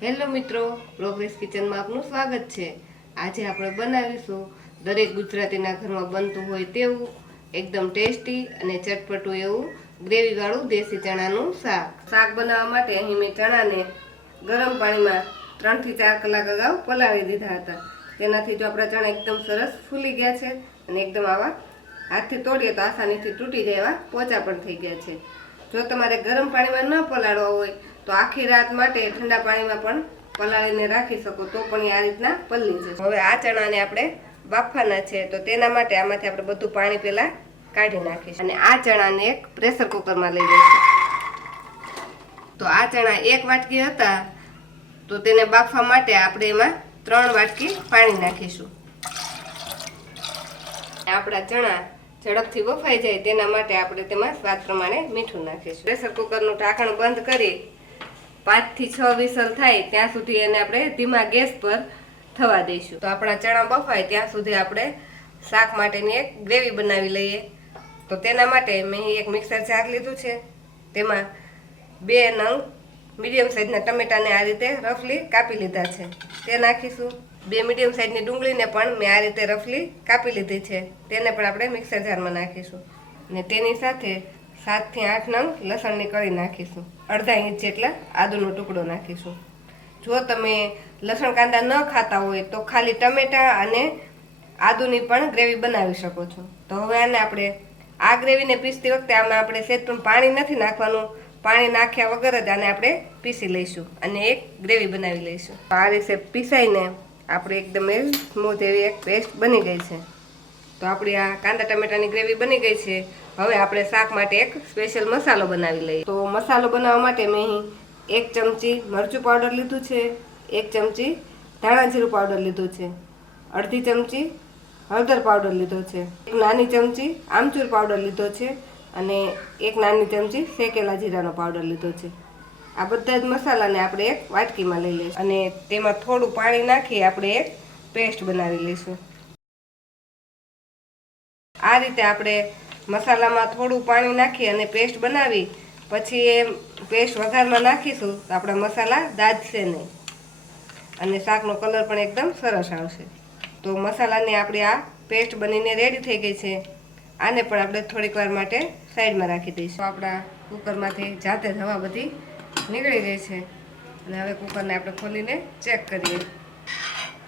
Hello મિત્રો, progress કિચનમાં આપનું સ્વાગત છે। આજે આપણે બનાવીશું દરેક ગુજરાતીના ઘરમાં બનતું હોય તેવું એકદમ ટેસ્ટી અને ચટપટું એવું ગ્રેવીવાળું દેશી ચણાનું શાક। શાક બનાવવા માટે અહીં મેં ચણાને ગરમ પાણીમાં 3 થી 4 કલાક અગાઉ પલાળી દીધા હતા। તેનાથી જો આપણા ચણા એકદમ સરસ ફૂલી ગયા છે અને એકદમ આવા હાથથી તોડીએ તો આસાનીથી તૂટી જાય એવા પોચા પણ થઈ ગયા છે। જો તમારે ગરમ પાણીમાં ન પલાળવા હોય તો આખી રાત માટે ઠંડા પાણીમાં પણ પલાળીને રાખી શકો તો પણ આ રીતના પલળી જશે। હવે આ ચણાને આપણે બાફવાના છે તો તેના માટે આમાંથી આપણે બધું પાણી પહેલા કાઢી નાખીશું અને આ ચણાને એક પ્રેશર કુકરમાં લઈ લઈશું। તો આ ચણા 1 વાટકી હતા તો તેને બાફવા માટે આપણે એમાં 3 વાટકી પાણી નાખીશું। આપણા ચણા ઝડપથી બફાઈ જાય તેના માટે આપણે તેમાં સ્વાદ પ્રમાણે મીઠું નાખીશું। પ્રેશર કુકરનું ઢાંકણ બંધ કરી 5 થી 6 વિસલ થાય ત્યાં સુધી એને આપણે ધીમા ગેસ પર થવા દઈશું। તો આપણા ચણા બફાય ત્યાં સુધી આપણે શાક માટેની એક ગ્રેવી બનાવી લઈએ। તો તેના માટે મેં એક મિક્સર જાર લીધું છે, તેમાં 2 નંગ મીડિયમ સાઈઝના ટમેટાને આ રીતે રફલી કાપી લીધા છે તે નાખીશું। 2 મીડિયમ સાઈઝની ડુંગળીને પણ મેં આ રીતે રફલી કાપી લીધી છે, તેને પણ આપણે મિક્સર જારમાં નાખીશું અને તેની સાથે 7 થી 8 નંગ લસણની કળી નાખીશું। અડધા ઇંચ જેટલા આદુનો ટુકડો નાખીશું। જો તમે લસણ કાંદા ન ખાતા હોય તો ખાલી ટમેટા અને આદુની પણ ગ્રેવી બનાવી શકો છો। તો હવે આને આપણે આ ગ્રેવીને પીસતી વખતે આમાં આપણે સહેજ પણ પાણી નથી નાખવાનું, પાણી નાખ્યા વગર જ આને આપણે પીસી લઈશું અને એક ગ્રેવી બનાવી લઈશું। આ રીતે પીસાઈને આપણે એકદમ સ્મૂથ એવી એક પેસ્ટ બની ગઈ છે। તો આપણી આ કાંદા ટમેટાની ગ્રેવી બની ગઈ છે। હવે આપણે શાક માટે એક સ્પેશિયલ મસાલો બનાવી લઈએ। તો મસાલો બનાવવા માટે મેં અહીં 1 ચમચી મરચું પાવડર લીધું છે, 1 ચમચી ધાણા જીરું પાવડર લીધું છે, અડધી ચમચી હળદર પાવડર લીધો છે, 1 નાની ચમચી આમચૂર પાવડર લીધો છે અને 1 નાની ચમચી શેકેલા જીરાનો પાવડર લીધો છે। આ બધા જ મસાલાને આપણે એક વાટકીમાં લઈ લઈશું અને તેમાં થોડું પાણી નાખી આપણે એક પેસ્ટ બનાવી લઈશું। આ રીતે આપણે મસાલામાં થોડું પાણી નાખી અને પેસ્ટ બનાવી પછી એ પેસ્ટ વઘારમાં નાખીશું તો આપણા મસાલા દાજશે નહીં અને શાકનો કલર પણ એકદમ સરસ આવશે। તો મસાલાની આપણી આ પેસ્ટ બનીને રેડી થઈ ગઈ છે। આને પણ આપણે થોડીક વાર માટે સાઈડમાં રાખી દઈશું। આપણા કુકરમાંથી જાતે જ હવા બધી નીકળી ગઈ છે અને હવે કુકરને આપણે ખોલીને ચેક કરીએ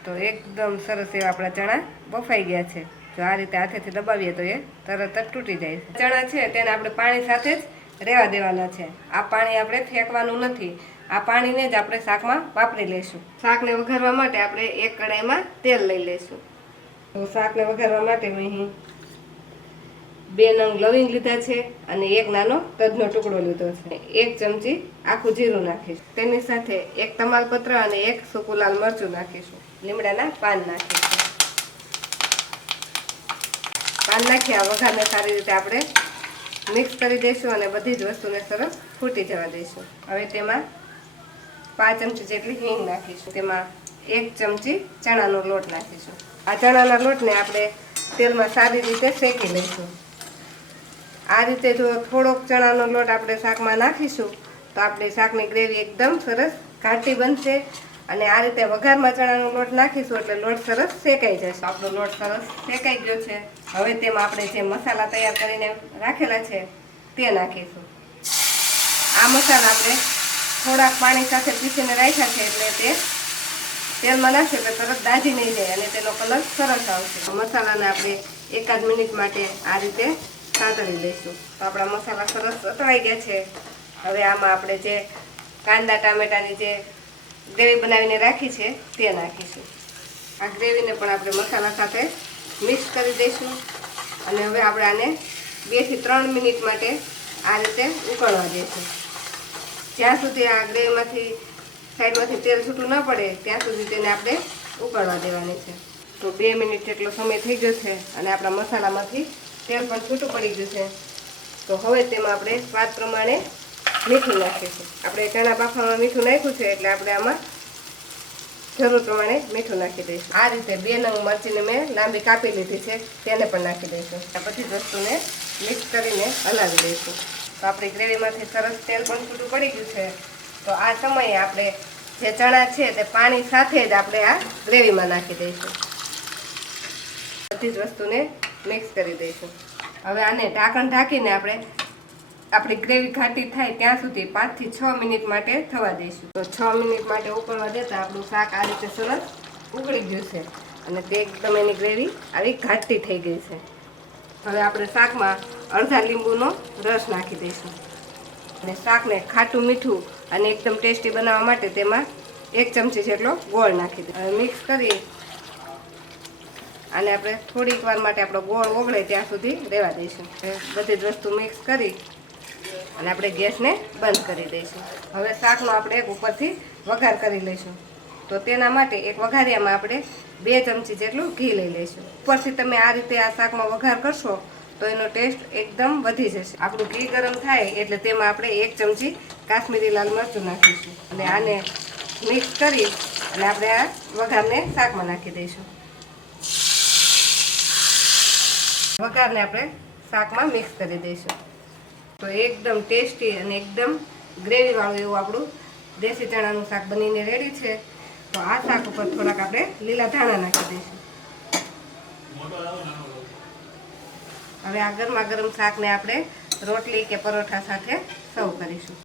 તો એકદમ સરસ એવા આપણા ચણા બફાઈ ગયા છે। જો આ રીતે હાથેથી દબાવીએ તો એ તરત જ તૂટી જાય। ચણા છે તેને આપણે પાણી સાથે જ રહેવા દેવાના છે, આ પાણી આપણે ફેંકવાનું નથી, આ પાણીને જ આપણે શાકમાં વાપરી લઈશું। શાકને વઘારવા માટે આપણે એક કડાઈમાં તેલ લઈ લઈશું। તો શાકને વઘારવા માટે મેં અહીં 2 નંગ લવિંગ લીધા છે અને 1 નાનો તજનો ટુકડો લીધો છે, 1 ચમચી આખું જીરું નાખીશું, તેની સાથે 1 તમાલપત્ર અને 1 સૂકું લાલ મરચું નાખીશું, લીમડાના પાન નાખીશું। પાન નાખી આ વઘારને સારી રીતે આપણે મિક્સ કરી દઈશું અને બધી જ વસ્તુને સરસ ફૂટી જવા દઈશું। હવે તેમાં 5 ચમચી જેટલી હિંગ નાખીશું, તેમાં 1 ચમચી ચણાનો લોટ નાખીશું। આ ચણાના લોટને આપણે તેલમાં સારી રીતે શેકી લઈશું। આ રીતે જો થોડોક ચણાનો લોટ આપણે શાકમાં નાખીશું તો આપણી શાકની ગ્રેવી એકદમ સરસ ઘાટી બનશે અને આ રીતે વઘારમાં ચણાનો લોટ નાખીશું એટલે લોટ સરસ શેકાઈ જશે। આપણો લોટ સરસ શેકાઈ ગયો છે। હવે તેમાં આપણે જે મસાલા તૈયાર કરીને રાખેલા છે તે નાખીશું। આ મસાલા આપણે થોડાક પાણી સાથે પીસીને રાખ્યા છે એટલે તે તેલમાં નાખીએ તો તરત દાજી નહીં જાય અને તેનો કલર સરસ આવશે। મસાલાને આપણે 1 મિનિટ માટે આ રીતે સાંતળી લઈશું। તો આપણા મસાલા સરસ સતળાઈ ગયા છે। હવે આમાં આપણે જે કાંદા ટામેટાની જે ગ્રેવી બનાવીને રાખી છે તે નાખીશું। આ ગ્રેવીને પણ આપણે મસાલા સાથે મિક્સ કરી દઈશું અને હવે આપણે આને 2 થી 3 મિનિટ માટે આ રીતે ઉકળવા દઈશું, જ્યાં સુધી આ ગ્રેવીમાંથી સાઈડમાંથી તેલ છૂટું ન પડે ત્યાં સુધી તેને આપણે ઉકળવા દેવાની છે। તો 2 મિનિટ જેટલો સમય થઈ ગયો છે અને આપણા મસાલામાંથી તેલ પણ છૂટું પડી ગયું છે। તો હવે તેમાં આપણે સ્વાદ પ્રમાણે મીઠું નાખીશું। આપણે ચણા બાફવામાં મીઠું નાખ્યું છે એટલે આપણે આમાં જરૂર પ્રમાણે મીઠું નાખી દઈશું। આ રીતે 2 નંગ મરચીને મેં લાંબી કાપી લીધી છે તેને પણ નાખી દઈશું। આ બધી જ વસ્તુને મિક્સ કરીને હલાવી દઈશું। તો આપણી ગ્રેવીમાંથી સરસ તેલ પણ છૂટું પડી ગયું છે। તો આ સમયે આપણે જે ચણા છે તે પાણી સાથે જ આપણે આ ગ્રેવીમાં નાખી દઈશું. બધી જ વસ્તુને મિક્સ કરી દઈશું. હવે આને ઢાંકણ ઢાંકીને આપણે આપણી ગ્રેવી ઘાટી થાય ત્યાં સુધી 5 થી 6 મિનિટ માટે થવા દઈશું. તો 6 મિનિટ માટે ઉકળવા દેતા આપણું શાક આ રીતે સરસ ઉકળી ગયું છે અને તે એકદમ એની ગ્રેવી આવી ઘાટી થઈ ગઈ છે. હવે આપણે શાકમાં અડધા લીંબુનો રસ નાખી દઈશું અને શાકને ખાટું મીઠું અને એકદમ ટેસ્ટી બનાવવા માટે તેમાં 1 ચમચી જેટલો ગોળ નાખી દઈશું. હવે મિક્સ કરી અને આપણે થોડીક વાર માટે આપણો ગોળ ઓગળે ત્યાં સુધી રહેવા દઈશું. બધી જ વસ્તુ મિક્સ કરી અને આપણે ગેસને બંધ કરી દઈશું. હવે શાકનો આપણે એક ઉપરથી વઘાર કરી લઈશું. તો તેના માટે એક વઘારિયામાં આપણે 2 ચમચી જેટલું ઘી લઈ લઈશું. ઉપરથી તમે આ રીતે આ શાકમાં વઘાર કરશો તો એનો ટેસ્ટ એકદમ વધી જશે. આપણું ઘી ગરમ થાય એટલે તેમાં આપણે 1 ચમચી કાશ્મીરી લાલ મરચું નાખીશું અને આને મિક્સ કરી અને આપણે આ વઘારને શાકમાં નાખી દઈશું. વઘારને આપણે શાકમાં મિક્સ કરી દઈશું. તો એકદમ ટેસ્ટી અને એકદમ ગ્રેવીવાળું એવું આપણું દેશી ચણાનું શાક બનીને રેડી છે. તો આ શાક ઉપર થોડાક આપણે લીલા ધાણા નાખી દઈશું. હવે આ ગરમા ગરમ શાકને આપણે રોટલી કે પરોઠા સાથે સર્વ કરીશું.